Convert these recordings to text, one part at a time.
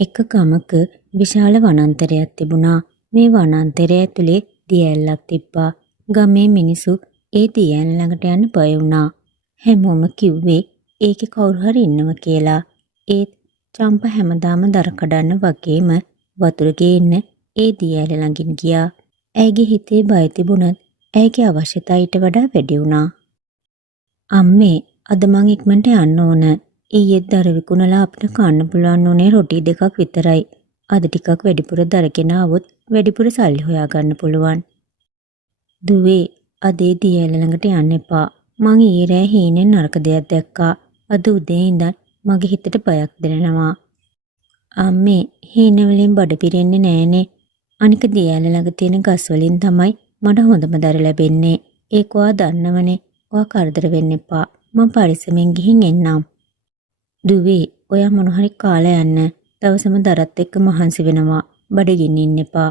එක ගමක විශාල වනාන්තරයක් තිබුණා. මේ වනාන්තරය ඇතුලේ දිය ඇල්ලක් තිබ්බා. ගමේ මිනිස්සු ඒ දිය ඇල්ල ළඟට යන්න බය වුණා. හැමෝම කිව්වේ ඒකේ කවුරු හරි ඉන්නවා කියලා. ඒත් චම්පා හැමදාම දර කඩන්න වගේම වතුර ගේන්න ඒ දිය ඇල්ල ළඟින් ගියා. ඇයිගේ හිතේ බය තිබුණත් ඇයිගේ අවශ්‍යතාවය ඊට වඩා වැඩි වුණා. අම්මේ අද මං ඉක්මනට යන්න ඕන. ඊයේත් දර විකුණලා අපිට කන්න පුළුවන් උනේ රොටි දෙකක් විතරයි. අද ටිකක් වැඩිපුර දරගෙන આવොත් වැඩිපුර සල්ලි හොයාගන්න පුළුවන්. දුවේ අද ඒ දිය ඇල්ල ළඟට යන්න එපා. මං ඊයේ රෑ හීනෙන් නරක දෙයක් දැක්කා. අද උදේ ඉඳන් මගේ හිතට බයක් දැනෙනවා. අම්මේ හීන වලින් බඩ පිරෙන්නේ නෑනේ. අනික දිය ඇල්ල ළඟ තියෙන ගස් වලින් තමයි මට හොඳම දර ලැබෙන්නේ. ඒක ඔයා දන්නවනේ. ඔයා කරදර වෙන්න එපා. මං පරිස්සමෙන් ගිහින් එන්නම්. දුවේ ඔයා මොන හරි කාලා යන්න. දවසම දරත් එක්ක මහන්සි වෙනවා. බඩගින්න ඉන්න එපා.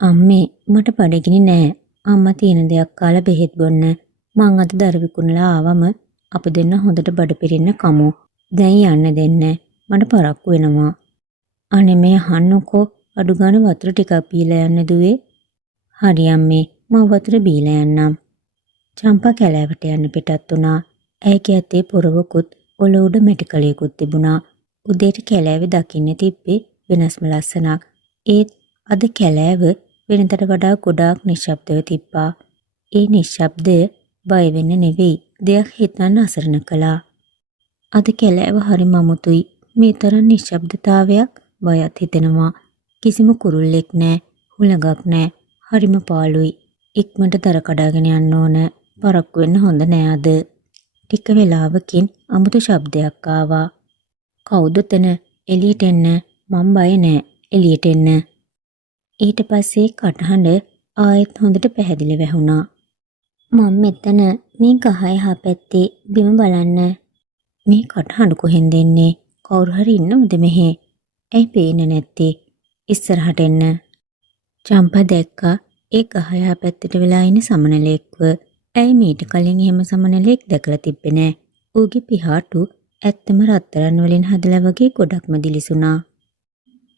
අම්මේ මට බඩගිනි නෑ. අම්මා තියෙන දෙයක් කාලා බෙහෙත් බොන්න. මං අද දර විකුණලා ආවම අපි දෙන්න හොඳට බඩ පිරෙන්න කමු. දැන් යන්න දෙන්න. මට පරක්කු වෙනවා. අනේ මේ අහන්නකෝ අඩු ගානේ වතුර ටිකක් බීලා යන්න දුවේ. හරි අම්මේ මම වතුර බීලා යන්නම්. චම්පා කැලෑවට යන්න පිටත් වුණා. ඇයිගේ අතේ පොරවකුත් ඔලුව උඩ මෙටිකලියකුත් තිබුණා. උදේට කැලෑවේ දකින්න තිබ්බේ වෙනස්ම ලස්සනක්. ඒත් අද කැලෑව වෙනතට වඩා ගොඩාක් නිශ්ශබ්දව තිබ්බා. ඒ නිශ්ශබ්දය බය වෙන්න නෙවෙයි දෙයක් හිතන්න අසරණ කළා. අද කැලෑව හරිම අමුතුයි. මේ තරම් නිශ්ශබ්දතාවයක් බයත් හිතෙනවා. කිසිම කුරුල්ලෙක් නෑ, හුළඟක් නෑ. හරිම පාළුයි. ඉක්මනට දර කඩාගෙන යන්න ඕන. පරක්කු වෙන්න හොඳ නෑ අද. ටික වෙලාවකින් අමුතු ශබ්දයක් ආවා. කවුද එතන? එළියට එන්න. මම බය නෑ. එළියට එන්න. ඊට පස්සේ කටහඬ ආයෙත් හොඳට පැහැදිලි වැහුණා. මම මෙතන මේ ගහ එහා පැත්තේ බිම බලන්න. මේ කටහඬ කොහෙන්ද එන්නේ? කවුරු හරි ඉන්නවද මෙහෙ? ඇයි පේන්නේ නැත්තේ? ඉස්සරහට එන්න. චම්පා දැක්කා ඒ ගහ එහා පැත්තට වෙලා ඉන්න සමනලෙක්ව. ඇයි මීට කලින් එහෙම සමනලෙක් දැකලා තිබ්බේ නෑ. ඌගේ පිහාටු ඇත්තම රත්තරන් වලින් හදලා වගේ ගොඩක්ම දිලිසුණා.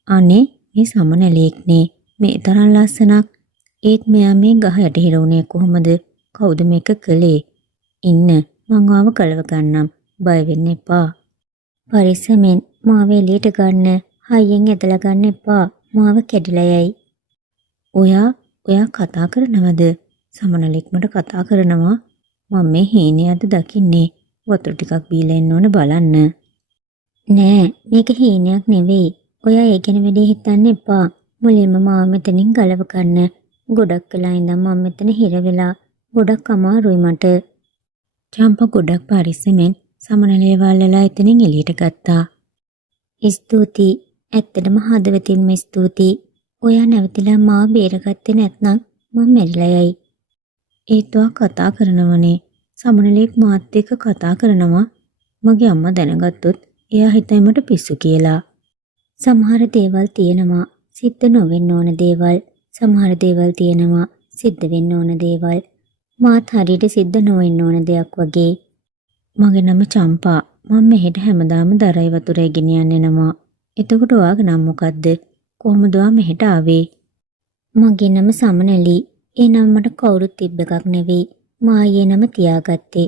අනේ මේ සමනලෙක්නේ. මේ තරම් ලස්සනක්. ඒත් මෙයා මේ ගහ යට හිරුණේ කොහොමද? කවුද මේක කළේ? ඉන්න මං ආව කලව ගන්නම්. බය වෙන්න එපා. පරිස්සමෙන් මාව එළියට ගන්න. හයියෙන් ඇදලා ගන්න එපා. මාව කැඩිලා යයි. ඔයා කතා කරනවද? සමනලෙක් මට කතා කරනවා. මම මේ හීනයක්ද දකින්නේ. වතුර ටිකක් බීලා එන්න ඕන බලන්න. නෑ මේක හීනයක් නෙවෙයි. ඔයා ඒ ගැන වැඩි හිතන්න එපා. මුලින්ම මාව මෙතනින් ගලව ගන්න. ගොඩක් වෙලා ඉඳන් මම මෙතන හිර වෙලා. ගොඩක් අමාරුයි මට. චම්පා ගොඩක් පරිස්සමෙන් සමනලේ වල්ලලා එතනින් එළියට ගත්තා. ස්තුතියි. ඇත්තටම හදවතින්ම ස්තුතියි. ඔයා නැවතිලා මාව බේරගත්තේ නැත්නම් මම මැරිලා යයි. ඒත් ඔයා කතා කරනවනේ. සමනලෙක් මාත් එක්ක කතා කරනවා. මගේ අම්මා දැනගත්තොත් එයා හිතයි මට පිස්සු කියලා. සමහර දේවල් තියෙනවා සිද්ධ නොවෙන්න ඕන දේවල්. සමහර දේවල් තියෙනවා සිද්ධ වෙන්න ඕන දේවල්. මාත් හරියට සිද්ධ නොවෙන්න ඕන දෙයක් වගේ. මගේ නම චම්පා. මම මෙහෙට හැමදාම දරයි වතුරේ ගෙනියන්න එනවා. එතකොට ඔයාගේ නම මොකද්ද? කොහොමද ඔයා මෙහෙට ආවේ? මගේ නම සමනලි. ඒ නම මට කවුරුත් තිබ්බ එකක් නෙවෙයි. මා ඊයේ නම තියාගත්තේ.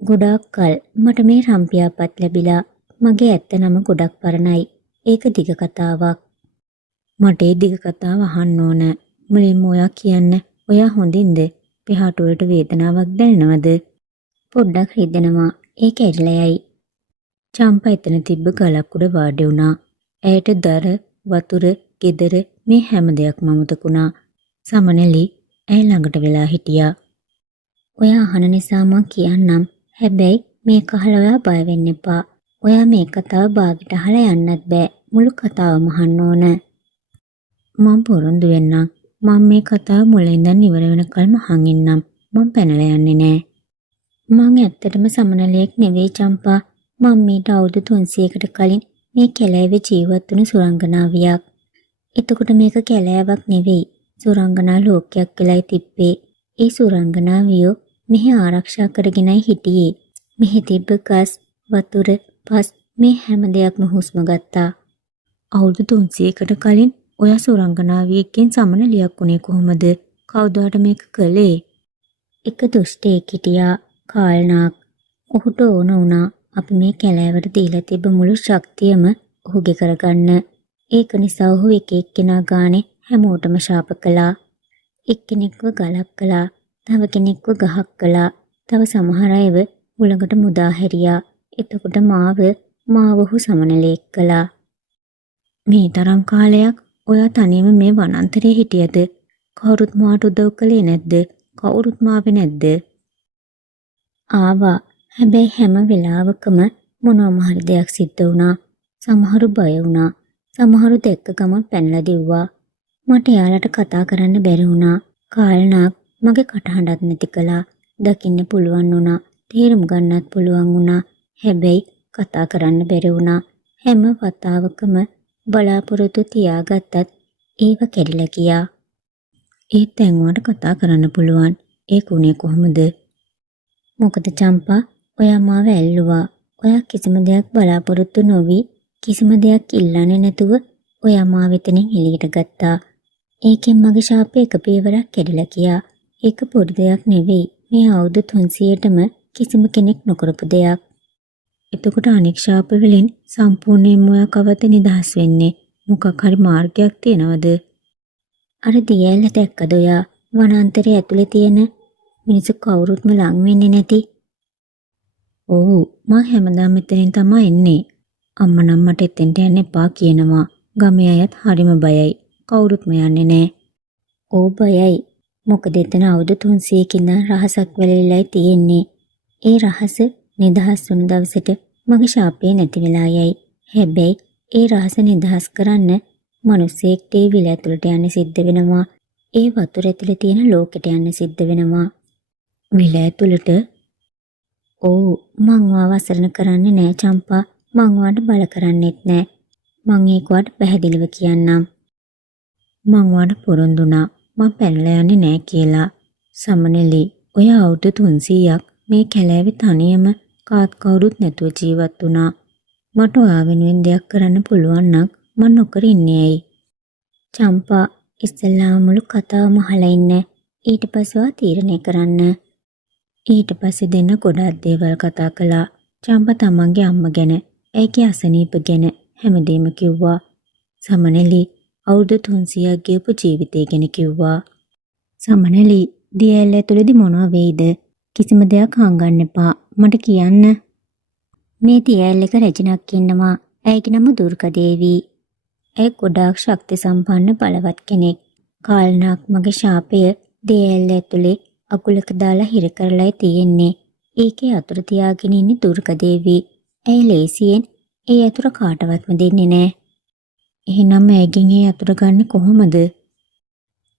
ගොඩාක් කල් මට මේ රම්පියාපත් ලැබිලා. මගේ ඇත්ත නම ගොඩක් පරණයි. ඒක දිග කතාවක්. මට ඒ දිග කතාව අහන්න ඕන. මුලින්ම ඔයා කියන්න. ඔයා හොඳින්ද? පිහාටු වලට වේදනාවක් දැනෙනවද? පොඩ්ඩක් රිදෙනවා. ඒක ඇරිලා යයි. චම්පා එතන තිබ්බ ගලක් උඩ වාඩි වුණා. ඇයට දර, වතුර, ගෙදර මේ හැම දෙයක්ම අමතකුණා. සමනලි ඇය ළඟට වෙලා හිටියා. ඔයා අහන නිසා මං කියන්නම්. හැබැයි මේක අහලා ඔයා බය වෙන්න එපා. ඔයා මේ කතාව බාගෙට අහලා යන්නත් බෑ. මුළු කතාවම අහන්න ඕන. මම පොරොන්දු වෙන්නම්. මම මේ කතාව මුලින් ඉඳන් ඉවර වෙනකල්ම අහන් ඉන්නම්. මම පැනලා යන්නේ නෑ. මං ඇත්තටම සමනලයක් නෙවෙයි චම්පා. මම මීට අවුරුදු 300කට කලින් මේ කැලෑවේ ජීවත් වුණු සුරංගනාවියක්. එතකොට මේක කැලෑවක් නෙවෙයි. සුරංගනා ලෝකයක් වෙලයි තිබ්බේ. ඒ සුරංගනාවියෝ මෙහි ආරක්ෂා කරගෙනයි හිටියේ. මෙහි තිබ්බ ගස්, වතුර, පස් මේ හැම දෙයක්ම හුස්ම ගත්තා. අවුරුදු 300කට කලින් ඔයා සුරංගනාවියෙක්ගෙන් සමනලියක් වුණේ කොහොමද? කවුදාට මේක කළේ? එක දුෂ්ටයෙක් හිටියා කාල්නාක්. ඔහුට ඕන වුණා අපි මේ කැලෑවට දීලා තිබ්බ මුළු ශක්තියම ඔහුගේ කරගන්න. ඒක නිසා ඔහු එක එක්කෙනා ගානේ හැමෝටම ශාප කළා. එක්කෙනෙක්ව ගලක් කළා, තව කෙනෙක්ව ගහක් කළා, තව සමහර අයව උලඟට මුදා හැරියා. එතකොට මාව ඔහු සමනලෙක් කළා. මේ තරම් කාලයක් ඔයා තනියම මේ වනාන්තරයේ හිටියද? කවුරුත් මාට උදව් කළේ නැද්ද? කවුරුත් මාවේ නැද්ද? ආවා. හැබැයි හැම වෙලාවකම මොනවම හරි දෙයක් සිද්ධ වුණා. සමහරු බය වුණා. සමහරු දැක්ක ගමන් පැනලා දිව්වා. මට එයාලට කතා කරන්න බැරි වුණා. කාල්නාක් මගේ කටහඬක් නැති කළා. දකින්න පුළුවන් වුණා. තේරුම් ගන්නත් පුළුවන් වුණා. හැබැයි කතා කරන්න බැරි වුණා. හැම වතාවකම බලාපොරොත්තු තියාගත්තත් ඒව කැඩිලා ගියා. ඒත් දැන් වට කතා කරන්න පුළුවන්. ඒක උනේ කොහොමද? මොකද චම්පා, ඔයා මාව ඇල්ලුවා. ඔයා කිසිම දෙයක් බලාපොරොත්තු නොවි, කිසිම දෙයක් ඉල්ලන්නේ නැතුව ඔයා මාව එතනින් එළියට ගත්තා. ඒකෙන් මගේ ශාපය එක පියවරක් කැඩිලා ගියා. ඒක පොඩි දෙයක් නෙවෙයි. මේ අවුරුදු 300ටම කිසිම කෙනෙක් නොකරපු දෙයක්. එතකොට අනෙක් ශාප වලින් සම්පූර්ණයෙන්ම ඔයා කවද නිදහස් වෙන්නේ? මොකක් හරි මාර්ගයක් තියනවද? අර දියැල්ල දැක්කද ඔයා? වනාන්තරයේ ඇතුලේ තියෙන මිනිස්සු කවුරුත්ම ලං වෙන්නේ නැති. ඔව්, මම හැමදාම මෙතනින් තමයි එන්නේ. අම්මා නම් මට එතෙන්ට යන්න එපා කියනවා. ගමේ අයත් හරිම බයයි. කවුරුත්ම යන්නේ නැහැ. ඕ බයයි. මොකද එතන අවුරුදු 300කින් රහසක් වැළලීලායි තියෙන්නේ. ඒ රහස නිදහස් වුණු දවසට මගේ ශාපේ නැති වෙලා යයි. හැබැයි ඒ රහස නිදහස් කරන්න මිනිස්සෙක්ට ඒ විල ඇතුළට යන්න සිද්ධ වෙනවා. ඒ වතුර ඇතුලේ තියෙන ලෝකෙට යන්න සිද්ධ වෙනවා. විල ඇතුළට? ඔව්, මං වාව අසරණ කරන්නේ නෑ චම්පා. මං වාට බල කරන්නෙත් නෑ. මං ඒක වාට පැහැදිලිව කියන්නම්. මං වාට පොරොන්දුනා මං පැනලා යන්නේ නෑ කියලා. සමනලි, ඔය අවුරුදු 300ක් මේ කැලෑවේ තනියම කාත් කවුරුත් නැතුව ජීවත් වුණා. මට ඔයා වෙනුවෙන් දෙයක් කරන්න පුළුවන් නම් මං නොකර ඉන්නේ ඇයි? චම්පා, ඉස්සෙල්ලාම මුළු කතාවම අහලා ඉන්න. ඊට පස්සේ තීරණය කරන්න. ඊට පස්සේ දෙන්න ගොඩාක් දේවල් කතා කළා. චම්පා තමන්ගේ අම්මා ගැන, ඇයිගේ අසනීප ගැන හැමදේම කිව්වා. සමනලි අවුරුදු 300ක් ගෙවපු ජීවිතය ගැන කිව්වා. සමනලි, දියැල ඇතුළේදී මොනවා වෙයිද? කිසිම දෙයක් හංගන්න එපා. මට කියන්න. මේ දියැල එක රැජිනක් ඉන්නවා. ඇයිගේ නම දුර්ගා දේවී. ඒ ගොඩාක් ශක්ති සම්පන්න බලවත් කෙනෙක්. කාල්නාක් මගේ ශාපය දියැල ඇතුලේ අකුලක දාලා හිර කරලායි තියෙන්නේ. ඒකේ අතුරු තියාගෙන ඉන්නේ දුර්ගා දේවී. ඇයි ලේසියෙන් ඒ අතුර කාටවත්ම දෙන්නේ නැහැ. එහෙනම් ඇයිගෙන් ඒ අතුර ගන්න කොහොමද?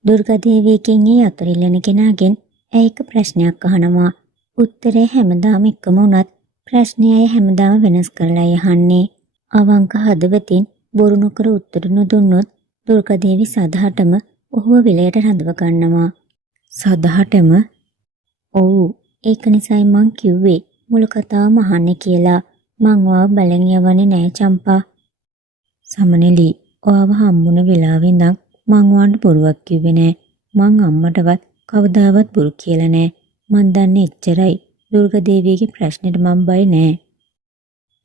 දුර්ගා දේවියකින් ඒ අතුර ඉල්ලන කෙනාගෙන් ඒක ප්‍රශ්නයක් අහනවා. උත්තරේ හැමදාම එකම වුණත් ප්‍රශ්නය හැමදාම වෙනස් කරලා යහන්නේ. අවංක හදවතින් බොරු නොකර උත්තර නොදුන්නොත් දුර්ගා දේවි සදහටම ඔහුව විලයට රඳව ගන්නවා. සදහටම? ඔව්, ඒක නිසායි මං කිව්වේ මුළු කතාවම අහන්න කියලා. මං ඔයාව බලන් යවන්නේ නෑ චම්පා. සමනලි, ඔයාව හම්බුන වෙලාවෙ ඉඳන් මං ඔයාට බොරුවක් කිව්වේ නෑ. මං අම්මටවත් කවදාවත් බොරු කියලා නෑ. මං දන්නේ එච්චරයි. දුර්ගා දේවියගේ ප්‍රශ්නෙට මං බය නෑ.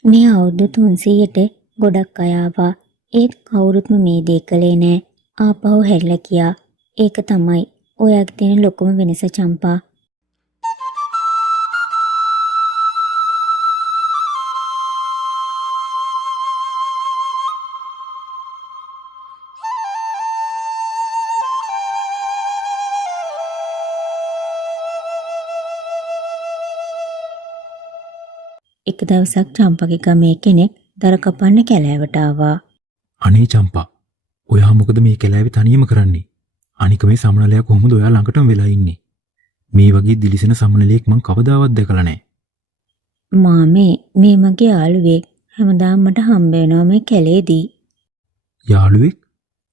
මේ අවුරුදු 300ට ගොඩක් අය ආවා. ඒත් කවුරුත්ම මේ දේ කළේ නෑ. ආපහු හැරිලා ගියා. ඒක තමයි ඔයාගේ තියෙන ලොකුම වෙනස චම්පා. එක දවසක් චම්පාගේ ගමේ කෙනෙක් දර කපන්න කැලෑවට ආවා. අනේ චම්පා, ඔයා මොකද මේ කැලෑවේ තනියම කරන්නේ? අනික මේ සමනලයා කොහොමද ඔයා ළඟටම වෙලා ඉන්නේ? මේ වගේ දිලිසෙන සමනලයෙක් මං කවදාවත් දැකලා නැහැ. මාමේ, මේ මගේ යාළුවෙක්. හැමදාම මට හම්බ වෙනවා මේ කැලේදී. යාළුවෙක්?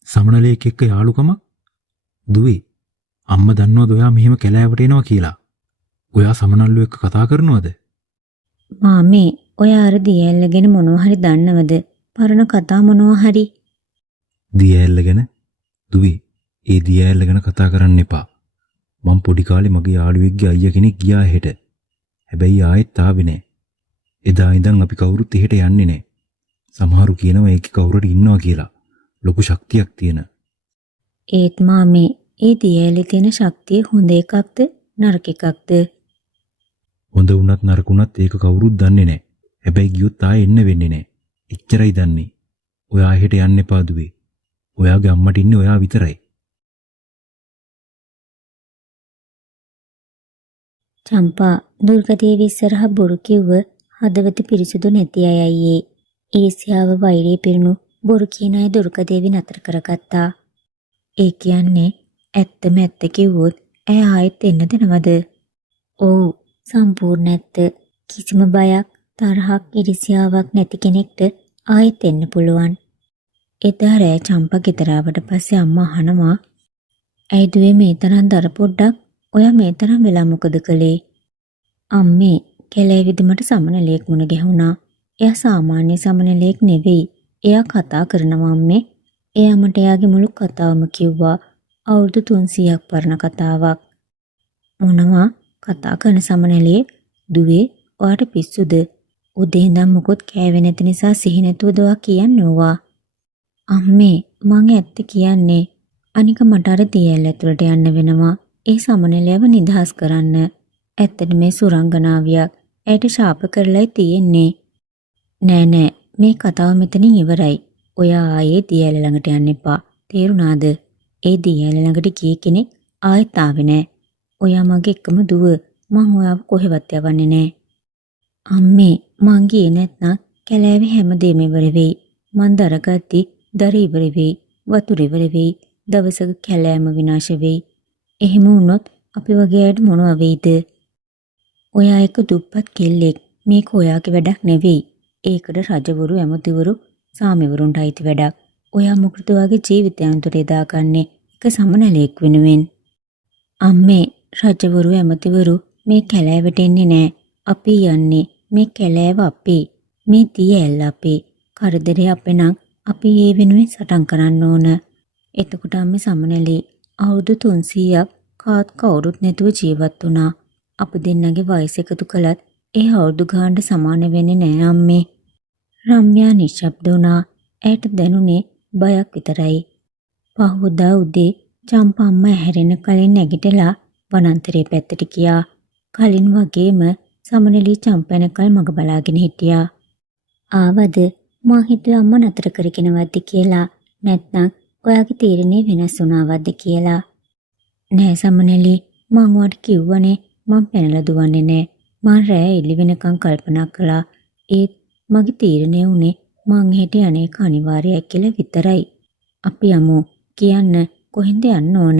සමනලයෙක් එක්ක යාළුකමක්? දුවේ, අම්මා දන්නවද ඔයා මෙහෙම කැලෑවට එනවා කියලා? ඔයා සමනල්ලු එක්ක කතා කරනවද? මාමේ, ඔයා අර දියැල්ලගෙන මොනවා හරි දන්නවද? පරණ කතා මොනවා හරි. දිය ඇල්ල ගැන දුවේ ඒ දිය ඇල්ල ගැන කතා කරන්න එපා. මම පොඩි කාලේ මගේ යාළුවෙක්ගේ අයියා කෙනෙක් ගියා හෙට. හැබැයි ආයෙත් ආවේ නැහැ. එදා ඉඳන් අපි කවුරුත් එහෙට යන්නේ නැහැ. සමහරු කියනවා ඒකේ කවුරුරි ඉන්නවා කියලා. ලොකු ශක්තියක් තියෙන. ඒත් මාමේ ඒ දියැලේ තියෙන ශක්තිය හොඳ එකක්ද නරක එකක්ද? හොඳ වුණත් නරක වුණත් ඒක කවුරුත් දන්නේ නැහැ. හැබැයි ගියොත් ආයෙ එන්න වෙන්නේ නැහැ. එච්චරයි දන්නේ. ඔයා එහෙට යන්න එපා දුවේ. ඔයාගේ අම්මට ඉන්නේ ඔයා විතරයි. චම්පා දුර්ගදේවි ඉස්සරහා බොරු කිව්ව හදවත පිරිසුදු නැති අය අයියේ. ඊර්ෂ්‍යාව වෛරය පිරුණු බොරු කියන අය දුර්ගදේවි නතර කරගත්තා. ඒ කියන්නේ ඇත්තම ඇත්ත කිව්වොත් ඇය ආයෙත් එන්න දෙනවද? ඔව් සම්පූර්ණ ඇත්ත. කිසිම බයක් තරහක් ඊර්ෂ්‍යාවක් නැති කෙනෙක්ට ආයෙත් එන්න පුළුවන්. එදා රෑ චම්පා ගෙදර ආවට පස්සේ අම්මා අහනවා ඇයි දුවේ මේ තරම් දර පොඩ්ඩක් ඔයා මේ තරම් වෙලා මොකද කළේ? අම්මේ කැලේ විදමට සමනලෙක් මුණ ගැහුණා. එයා සාමාන්‍ය සමනලෙක් නෙවෙයි. එයා කතා කරනවා අම්මේ. එයා මට එයාගේ මුළු කතාවම කිව්වා. අවුරුදු 300ක් පරණ කතාවක්. මොනවා කතා කරන සමනලේ දුවේ ඔයාට පිස්සුද? උදේ ඉඳන් මොකොත් කෑවේ නැති නිසා සිහි නැතුවද ඔයා කියන්නේ ඕවා? අම්මේ මං ඇත්ත කියන්නේ. අනික මට අර දියැල ඇතුළට යන්න වෙනවා. ඒ සමනලයව නිදහස් කරන්න. ඇත්තට මේ සුරංගනාවියක්. ඇයට ශාප කරලයි තියෙන්නේ. නෑ නෑ මේ කතාව මෙතනින් ඉවරයි. ඔයා ආයේ දියැල ළඟට යන්න එපා. තේරුණාද? ඒ දියැල ළඟට ගිය කෙනෙක් ආයෙත් ආවේ නෑ. ඔයා මගේ එකම දුව. මං ඔයාව කොහෙවත් යවන්නේ නෑ. අම්මේ මං ගියේ නැත්නම් කැලෑවේ හැමදේම ඉවර වෙයි. මං දරගatti දර ඉවර වෙයි. වතුර ඉවර වෙයි. දවසක කැලෑම විනාශ වෙයි. එහෙම වුණොත් අපි වගේ අයට මොනව වෙයිද? ඔයා එක දුප්පත් කෙල්ලෙක්. මේක ඔයාගේ වැඩක් නෙවෙයි. ඒකට රජවරු ඇමතිවරු සාමිවරුන්ට අයිති වැඩක්. ඔයා මොකටද ඔයාගේ ජීවිතයන් තුළ දාගන්නේ එක සමනලෙක් වෙනුවෙන්? අම්මේ රජවරු ඇමතිවරු මේ කැලෑවට එන්නේ නෑ. අපි යන්නේ. මේ කැලෑව අපේ. මේ දියැල අපේ. කරදරේ අපේ නම් අපි ඒ වෙනුවෙන් සටන් කරන්න ඕන. එතකොට අම්මේ සමනලේ අවුරුදු 300ක් කාත් කවුරුත් නැතුව ජීවත් වුණා. අප දෙන්නගේ වයස එකතු කළත් ඒ අවුරුදු ගානට සමාන වෙන්නේ නෑ අම්මේ. රම්‍යා නිශ්ශබ්ද වුණා. ඇයට දැනුනේ බයක් විතරයි. පහුදා උදේ චම්පා අම්මා ඇහැරෙන කලින් නැගිටලා වනාන්තරයේ පැත්තට ගියා. කලින් වගේම සමනලී චම්පැනකල් මග බලාගෙන හිටියා. ආවද? මා හිතුවේ අම්මා නතර කරගෙනවද්ද කියලා. නැත්නම් ඔයාගේ තීරණය වෙනස් වුණාවද්ද කියලා. නෑ සමනලී මං ඔයාට කිව්වනේ මං පැනලා දුවන්නේ නෑ. මං රෑ එළි වෙනකන් කල්පනා කළා. ඒත් මගේ තීරණය උනේ මං එහෙට යන්නේ අනිවාර්යයි කියලා විතරයි. අපි යමු. කියන්න කොහෙන්ද යන්න ඕන?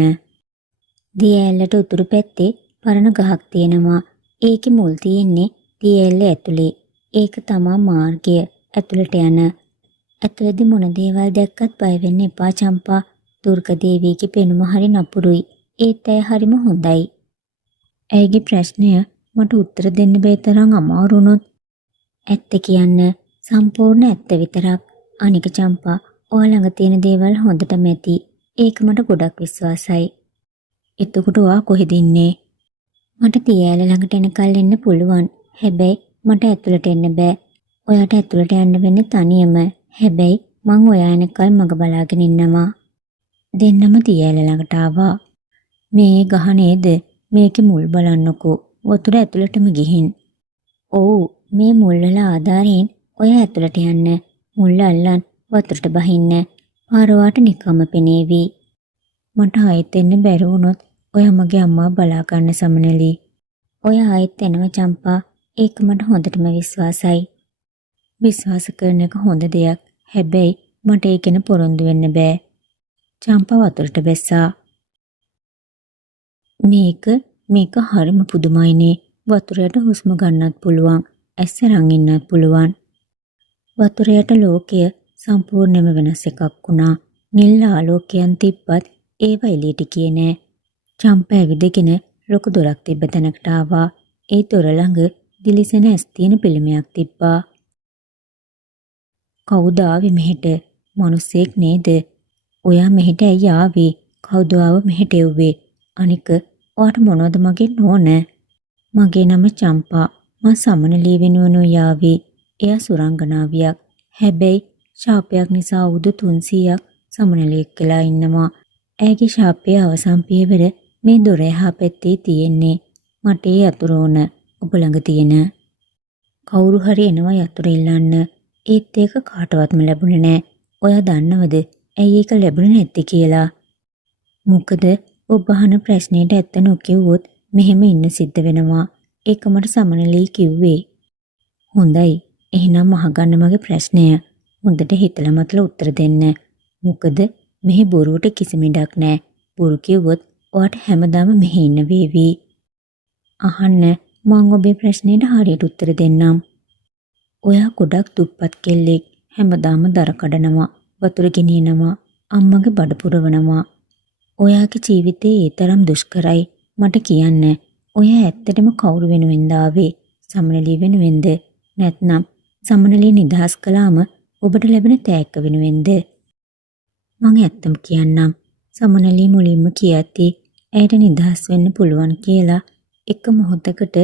දියැලට උතුරු පැත්තේ පරණ ගහක් තියෙනවා. ඒකේ මුල් තියෙන්නේ දියැල ඇතුලේ. ඒක තමයි මාර්ගය ඇතුළට යන. ඇතුළේදී මොන දේවල් දැක්කත් බය වෙන්න එපා චම්පා. දුර්ගදේවියගේ පෙනුම හරි නපුරුයි. ඒත් ඇය හරිම හොඳයි. ඇයගේ ප්‍රශ්නය මට උත්තර දෙන්න බැරි තරම් අමාරු වුණොත් ඇත්ත කියන්න සම්පූර්ණ ඇත්ත විතරක්. අනික චම්පා ඔයා ළඟ තියෙන දේවල් හොඳටම ඇති. ඒක මට ගොඩක් විශ්වාසයි. එතකොට ඔයා කොහෙද ඉන්නේ? මට දියැල ළඟට එනකල් එන්න පුළුවන්. හැබැයි මට ඇතුළට එන්න බෑ. ඔයාට ඇතුළට යන්න වෙන්නේ තනියම. හැබැයි මං ඔයා එනකල් මග බලාගෙන ඉන්නවා. දෙන්නම දියැල ළඟට ආවා. මේ ගහ නේද? මේකේ මුල් බලන්නකෝ. වතුර ඇතුළටම ගිහින්. ඔව් මේ මුල් වල ආධාරයෙන් ඔයා ඇතුළට යන්න. මුල් අල්ලන් වතුරට බහින්න. පාරවාට නිකම්ම පෙනේවි. මට ආයෙත් එන්න බැරි වුණොත් ඔයා මගේ අම්මා බලා ගන්න සමනලී. ඔයා ආයෙත් එනවා චම්පා. ඒක මට හොඳටම විශ්වාසයි. විශ්වාස කරන එක හොඳ දෙයක්. හැබැයි මට ඒක ගැන පොරොන්දු වෙන්න බෑ. චම්පා වතුරට බැස්සා. මේක හරිම පුදුමයිනේ. වතුරයට හුස්ම ගන්නත් පුළුවන්. ඇස් අරන් ඉන්නත් පුළුවන්. වතුරයට ලෝකය සම්පූර්ණයෙන්ම වෙනස් එකක් වුණා. නිල් ආලෝකයන් තිබ්බත් ඒව එළියට ගියේ නෑ. චම්පා ඇවිදගෙන ලොකු දොරක් තිබ්බ තැනකට ආවා. ඒ දොර ළඟ දිලිසෙන ඇස් තියෙන පිළිමයක් තිබ්බා. කවුද ආවේ මෙහෙට? මිනිස්සෙක් නේද? ඔයා මෙහෙට ඇයි ආවේ? කවුද ආව මෙහෙට එව්වේ? අනික ඔයාට මොනවද මගෙන් ඕන? මගේ නම චම්පා. මං සමනලී වෙනුවෙනුයි ආවේ. එයා සුරංගනාවියක්. හැබැයි ශාපයක් නිසා අවුරුදු 300ක් සමනලීක් වෙලා ඉන්නවා. ඇයගේ ශාපයේ අවසන් පියවර මේ දොර එහා පැත්තේ තියෙන්නේ. මට ඒ යතුර ඕන. ඔබ ළඟ තියෙන. කවුරු හරි එනවා යතුර ඉල්ලන්න. ඒත් ඒක කාටවත්ම ලැබුණේ නෑ. ඔයා දන්නවද ඇයි ඒක ලැබුණේ නැත්තේ කියලා? මොකද ඔබ අහන ප්‍රශ්නෙට ඇත්ත නොකියුවොත් මෙහෙම ඉන්න සිද්ධ වෙනවා. ඒක මට සමනලී කිව්වේ. හොඳයි. එහෙනම් අහගන්න මගේ ප්‍රශ්නය. හොඳට හිතලා මතලා උත්තර දෙන්න. මොකද මෙහි බොරුවට කිසිම ඉඩක් නෑ. බොරු කිව්වොත් ඔයාට හැමදාම මෙහි ඉන්න වේවි. අහන්න මං ඔබේ ප්‍රශ්නෙට හරියට උත්තර දෙන්නම්. ඔයා ගොඩක් දුප්පත් කෙල්ලෙක්. හැමදාම දර කඩනවා, වතුර ගෙනියනවා, අම්මගේ බඩ පුරවනවා. ඔයාගේ ජීවිතේ ඒ තරම් දුෂ්කරයි. මට කියන්න. ඔයා ඇත්තටම කවුරු වෙනුවෙන්ද ආවේ? සමනලී වෙනුවෙන්ද? නැත්නම් සමනලී නිදහස් කළාම ඔබට ලැබෙන තෑග්ග වෙනුවෙන්ද? මං ඇත්තම කියන්නම්. සමනලී මුලින්ම කියද්දි ඇයට නිදහස් වෙන්න පුළුවන් කියලා එක මොහොතකට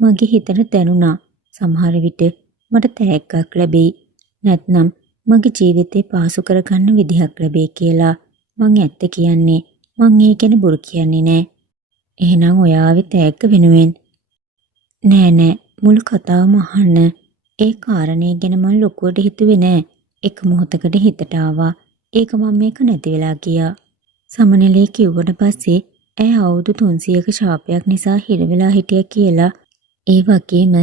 මගේ හිතට දැනුණා. සමහර විට මට තෑග්ගක් ලැබෙයි. නැත්නම් මගේ ජීවිතේ පාසු කරගන්න විදිහක් ලැබෙයි කියලා. මං ඇත්ත කියන්නේ. මං ඒ ගැන බොරු කියන්නේ නෑ. එහෙනම් ඔයා ආවේ තෑග්ග වෙනුවෙන්? නෑ මුළු කතාවම අහන්න. ඒ කාරණේ ගැන මං ලොකුවට හිතුවේ නෑ. එක මොහොතකට හිතට ආවා. ඒක මම මේක නැති වෙලා ගියා. සමනලී කිව්වට පස්සේ ඇය අවුරුදු 300ක ශාපයක් නිසා හිර වෙලා හිටියා කියලා. ඒ වගේම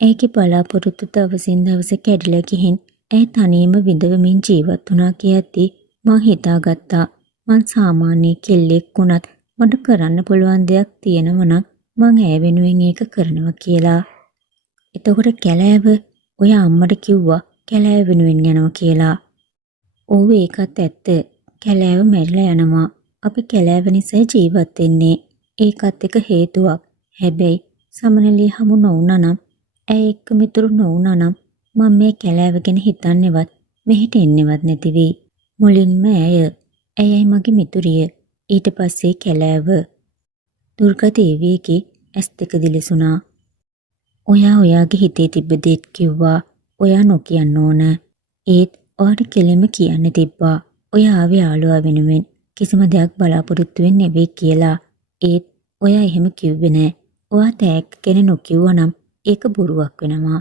ඇයගේ බලාපොරොත්තු දවසින් දවස කැඩිලා ගිහින් ඇය තනියම විඳවමින් ජීවත් වුණා කියද්දි මං හිතාගත්තා මං සාමාන්‍ය කෙල්ලෙක් වුණත් මට කරන්න පුළුවන් දෙයක් තියෙනවා නම් මං ඇය වෙනුවෙන් ඒක කරනවා කියලා. එතකොට කැලෑව ඔය අම්මට කිව්වා කැලෑව වෙනුවෙන් යනවා කියලා. ඔව් ඒකත් ඇත්ත. කැලෑව මැරිලා යනවා. අපි කැලෑව නිසා ජීවත් වෙන්නේ. ඒකත් එක හේතුවක්. හැබැයි සමනලී හමු නොවුණා නම් ඇය එක්ක මිතුරු නොවුණා නම් මම මේ කැලෑව ගැන හිතන්නේවත් මෙහෙට එන්නේවත් නැති වෙයි. මුලින්ම ඇයයි මගේ මිතුරිය. ඊට පස්සේ කැලෑව. දුර්ගා දේවියගේ ඇස් දෙක දිලිසුණා. ඔයාගේ හිතේ තිබ්බ දේත් කිව්වා. ඔයා නොකියන්න ඕන. ඒත් ඔයාට කෙලින්ම කියන්න තිබ්බා. ඔයා ආවේ යාළුවා වෙනුවෙන් කිසිම දෙයක් බලාපොරොත්තු වෙන්නේ නෙවෙයි කියලා. ඒත් ඔයා එහෙම කිව්වේ නෑ. ඔයා තෑග්ග ගැන නොකියුවා නම් ඒක බොරුවක් වෙනවා.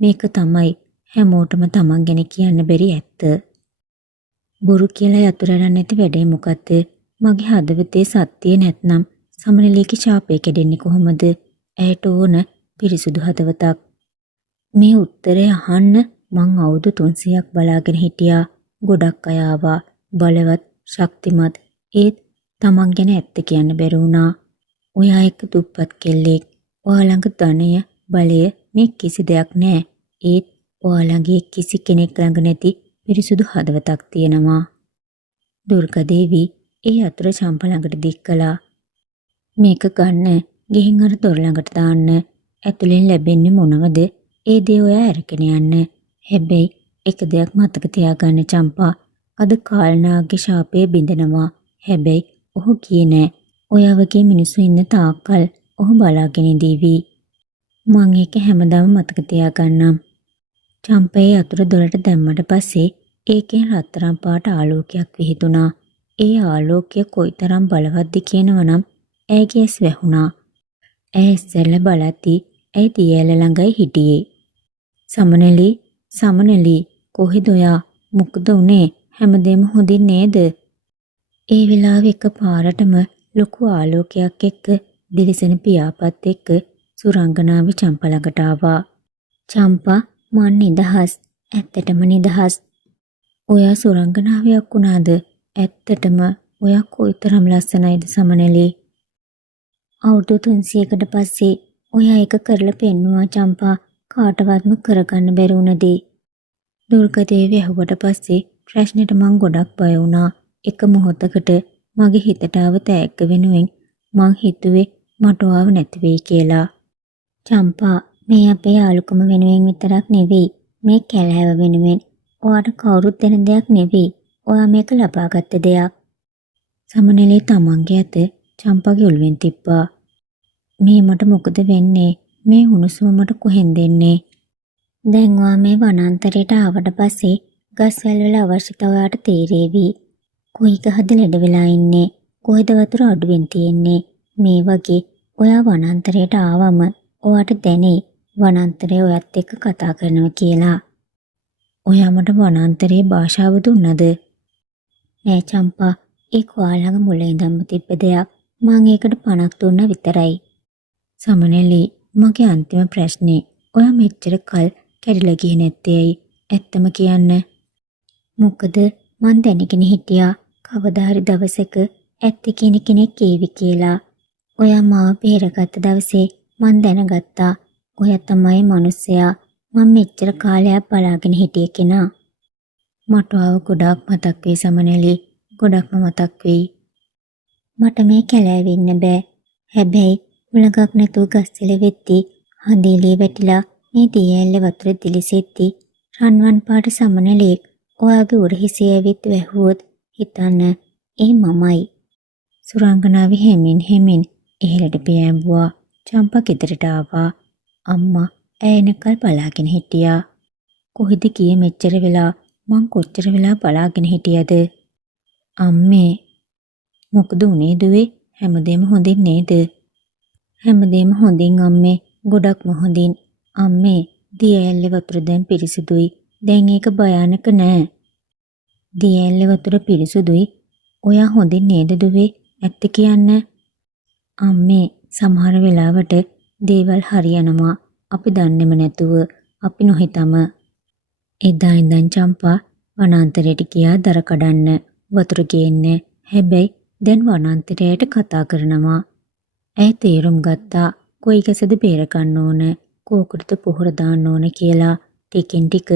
මේක තමයි හැමෝටම තමන් ගැන කියන්න බැරි ඇත්ත. බොරු කියලා යතුරු අරන් නැති වැඩේ මොකද්ද? මගේ හදවතේ සත්‍යය නැත්නම් සමනලීගේ ශාපය කැඩෙන්නේ කොහොමද? ඇයට ඕන පිරිසුදු හදවතක්. මේ උත්තරය අහන්න මං අවුරුදු 300ක් බලාගෙන හිටියා. ගොඩක් අය ආවා. බලවත්, ශක්තිමත්. ඒත් තමන් ගැන ඇත්ත කියන්න බැරි වුණා. ඔයා එක්ක දුප්පත් කෙල්ලෙක්. ඔයා ළඟ ධනය, බලය මේ කිසි දෙයක් නෑ. ඒත් ඔයා ළඟ කිසි කෙනෙක් ළඟ නැති පිරිසුදු හදවතක් තියෙනවා. දුර්ගා දේවී ඒ අතුර චම්පා ළඟට දික් කළා. මේක ගන්න. ගිහින් අර දොර ළඟට දාන්න. ඇතුලෙන් ලැබෙන්නේ මොනවද? ඒ දේ ඔයා අරගෙන යන්න. හැබැයි එක දෙයක් මතක තියාගන්න චම්පා. අද කාල්නාගේ ශාපය බිඳෙනවා. හැබැයි ඔහු කියේ නෑ. ඔයා වගේ මිනිස්සු ඉන්න තාක්කල් ඔහු බලාගෙන ඉඳීවි. මං ඒක හැමදාම මතක තියාගන්නම්. චම්පේ අතුරු දොරට දැම්මට පස්සේ ඒකෙන් රත්තරන් පාට ආලෝකයක් විහිදුණා. ඒ ආලෝකය කොයිතරම් බලවත්ද කියනවනම් ඇයගේ ඇස් වැහුණා. ඇය ඉස්සෙල්ලා බලද්දී ඇයි දියැල ළඟයි හිටියේ. සමනලී කොහෙද ඔයා? මොකද උනේ? හැමදේම හොඳින් නේද? ඒ වෙලාවේ එකපාරටම ලොකු ආලෝකයක් එක්ක දිලිසෙන පියාපත් එක්ක සුරංගනාවේ චම්පා ළඟට ආවා. චම්පා මන් නිදහස්. ඇත්තටම නිදහස්. ඔයා සුරංගනාවියක් වුණාද? ඇත්තටම ඔයා කොයිතරම් ලස්සනයිද සමනලී. අවුරුදු 300කට පස්සේ ඔයා ඒක කරලා පෙන්නුවා චම්පා. කාටවත්ම කරගන්න බැරි වුණදී. දුර්ගා දේවිය ඇහුවට පස්සේ ප්‍රශ්නෙට මං ගොඩක් බය වුණා. එක මොහොතකට මගේ හිතට ආව තෑග්ග වෙනුවෙන් මං හිතුවේ මට ආව නැති වෙයි කියලා. චම්පා මේ අපේ යාළුකම වෙනුවෙන් විතරක් නෙවෙයි. මේ කැලෑව වෙනුවෙන්. ඔයාට කවුරුත් දෙන දෙයක් නෙවෙයි. ඔයා මේක ලබාගත් දෙයක්. සමනලේ තමන්ගේ අත චම්පාගේ ඔළුවෙන් තිබ්බා. මේ මට මොකද වෙන්නේ? මේ හුණුසුම මට කොහෙන් දෙන්නේ? දැන් ඔයා මේ වනාන්තරයට ආවට පස්සේ ගස්වැල් වල අවශ්‍යතාවයට තේරෙවි. කොයික හද ලෙඩ වෙලා ඉන්නේ? කොහෙද වතුර අඩුවෙන් තියෙන්නේ? මේ වගේ ඔයා වනාන්තරයට ආවම ඔයාට දැනේ වනාන්තරය ඔයත් එක්ක කතා කරනවා කියලා. ඔයා මට වනාන්තරයේ භාෂාව දුන්නද? නෑ චම්පා, ඒක ඔයාලගේ මුල ඉඳන්ම තිබ්බ දෙයක්. මං ඒකට පණක් දුන්නා විතරයි. සමනලි, මගේ අන්තිම ප්‍රශ්නේ, ඔයා මෙච්චර කල් කැඩිලා ගියේ නැත්තේ ඇයි? ඇත්තම කියන්න. මොකද මං දැනගෙන හිටියා කවදා හරි දවසක ඇත්ත කියන කෙනෙක් ඒවි කියලා. ඔයා මාව බේරගත්ත දවසේ මං දැනගත්තා ඔයා තමයි මිනිස්සයා මම මෙච්චර කාලයක් බලාගෙන හිටිය කෙනා. මට ආව ගොඩාක් මතක් වෙයි සමනලි, ගොඩක්ම මතක් වෙයි. මට මේ කැලෑවේ ඉන්න බෑ. හැබැයි උලඟක් නැතුව ගස්වල වෙද්දී හඳේලේ වැටිලා මේ දී ඇල්ල වතුර දිලිසෙද්දි රන්වන් පාට සමනලෙක් ඔයාගේ උරහිසේ ඇවිත් වැහුවොත් හිතන්න ඒ මමයි. සුරංගනාව හෙමින් ඉහළට පියඹුවා. චම්පා ගෙදරට ආවා. අම්මා ඇයෙනකල් බලාගෙන හිටියා. කොහෙද ගියේ මෙච්චර වෙලා? මං කොච්චර වෙලා බලාගෙන හිටියද? අම්මේ, මොකද උනේ දුවේ? හැමදේම හොඳින් නේද? හැමදේම හොඳින් අම්මේ, ගොඩක්ම හොඳින්. අම්මේ, දී ඇල්ලේ වතුර දැන් පිරිසිදුයි. දැන් ඒක භයානක නෑ. දී ඇල්ලේ වතුර පිරිසිදුයි. ඔයා හොඳින් නේද දුවේ? ඇත්ත කියන්න. අම්මේ, සමහර වෙලාවට දේවල් හරියනවා. අපි දන්නේම නැතුව, අපි නොහිතම. එදා ඉඳන් චම්පා වනාන්තරයට ගියා දර කඩන්න, වතුර ගේන්න. හැබැයි දැන් වනාන්තරයට කතා කරනවා. ඇයි තේරුම් ගත්තා කොයි ගැසද බේර ගන්න ඕන, කෝකටද පොහොර දාන්න ඕන කියලා. ටිකෙන් ටික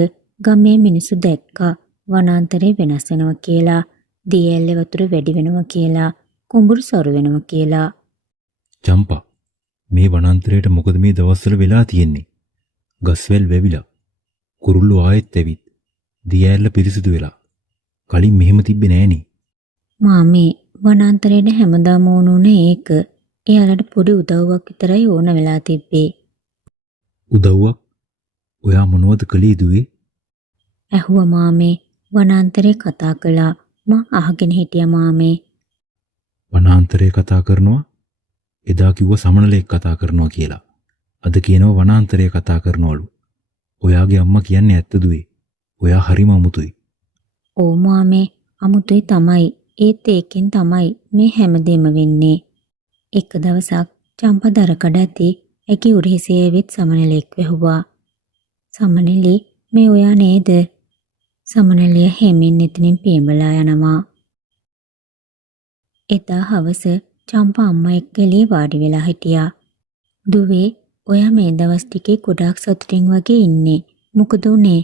ගමේ මිනිස්සු දැක්කා වනාන්තරේ වෙනස් වෙනවා කියලා, දී ඇල්ලේ වතුර වැඩි වෙනවා කියලා, කුඹුරු සොර වෙනවා කියලා. චම්පා, මේ වනාන්තරයට මොකද මේ දවස්වල වෙලා තියෙන්නේ? ගස්වැල් වැවිලා, කුරුල්ලෝ ආයෙත් ඇවිත්, දී ඇල්ල පිරිසිදු වෙලා. කලින් මෙහෙම තිබ්බේ නෑනේ. මාමේ, වනාන්තරයට හැමදාම ඕනුනේ ඒක. එයාලට පොඩි උදව්වක් විතරයි ඕන වෙලා තිබ්බේ. උදව්වක්? ඔයා මොනවද කළේ දුවේ? ඇහුවා මාමේ. වනාන්තරේ කතා කළා. මං අහගෙන හිටියා මාමේ. වනාන්තරේ කතා කරනවා? එදා කිව්ව සමනලෙක් කතා කරනවා කියලා. අද කියනවා වනාන්තරේ කතා කරනවලු. ඔයාගේ අම්මා කියන්නේ ඇත්ත දුවේ. ඔයා හරිම අමුතුයි. ඕ මාමේ, අමුතුයි තමයි. ඒත් ඒකෙන් තමයි මේ හැමදේම වෙන්නේ. එක දවසක් චම්පා දර කඩද්දී ඇගේ උරහිසේ ඇවිත් සමනලෙක් වැහුවා. සමනලි, මේ ඔයා නේද? සමනලිය හැමින් එතනින් පියඹලා යනවා. එදා හවස චම්පා අම්මා එක්ක එළියේ වාඩි වෙලා හිටියා. දුවේ, ඔයා මේ දවස් ටිකේ ගොඩාක් සතුටින් වගේ ඉන්නේ. මොකද උනේ?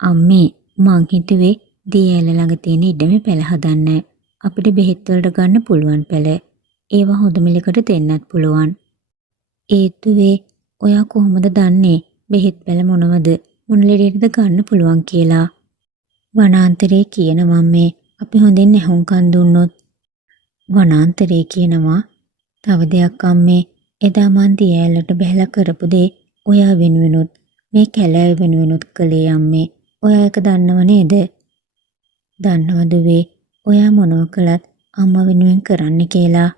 අම්මේ, මං හිතුවේ දී ඇල ළඟ තියෙන ඉඩමේ පැල හදන්න. අපිට බෙහෙත් වලට ගන්න පුළුවන් පැල. ඒවා හොඳ මිලකට දෙන්නත් පුළුවන්. ඒත් දුවේ, ඔයා කොහොමද දන්නේ බෙහෙත් පැල මොනවද, මොන ලෙඩේටද ගන්න පුළුවන් කියලා? වනාන්තරේ කියනවා මේ අපි හොඳින් ඇහුම්කන් දුන්නොත්. වනාන්තරේ කියනවා? තව දෙයක් අම්මේ, එදා මන් දී ඇලට බැලලා කරපු දේ ඔයා වෙනුවෙනුත් මේ කැලෑව වෙනුවෙනුත් කළේ අම්මේ. ඔයා ඒක දන්නව නේද? දන්නව දුවේ, ඔයා මොනව කළත් අම්මා වෙනුවෙන් කරන්න කියලා.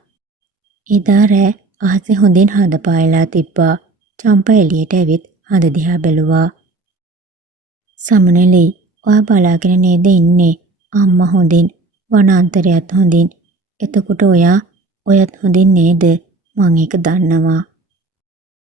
එදා රෑ අහසේ හොඳින් හඳ පායලා තිබ්බා. චම්පා එළියට ඇවිත් හඳ දිහා බැලුවා. සමනලි, ඔයා බලාගෙන නේද ඉන්නේ? අම්මා හොඳින්, වනාන්තරයත් හොඳින්. එතකොට ඔයත් හොඳින් නේද? මං ඒක දන්නවා.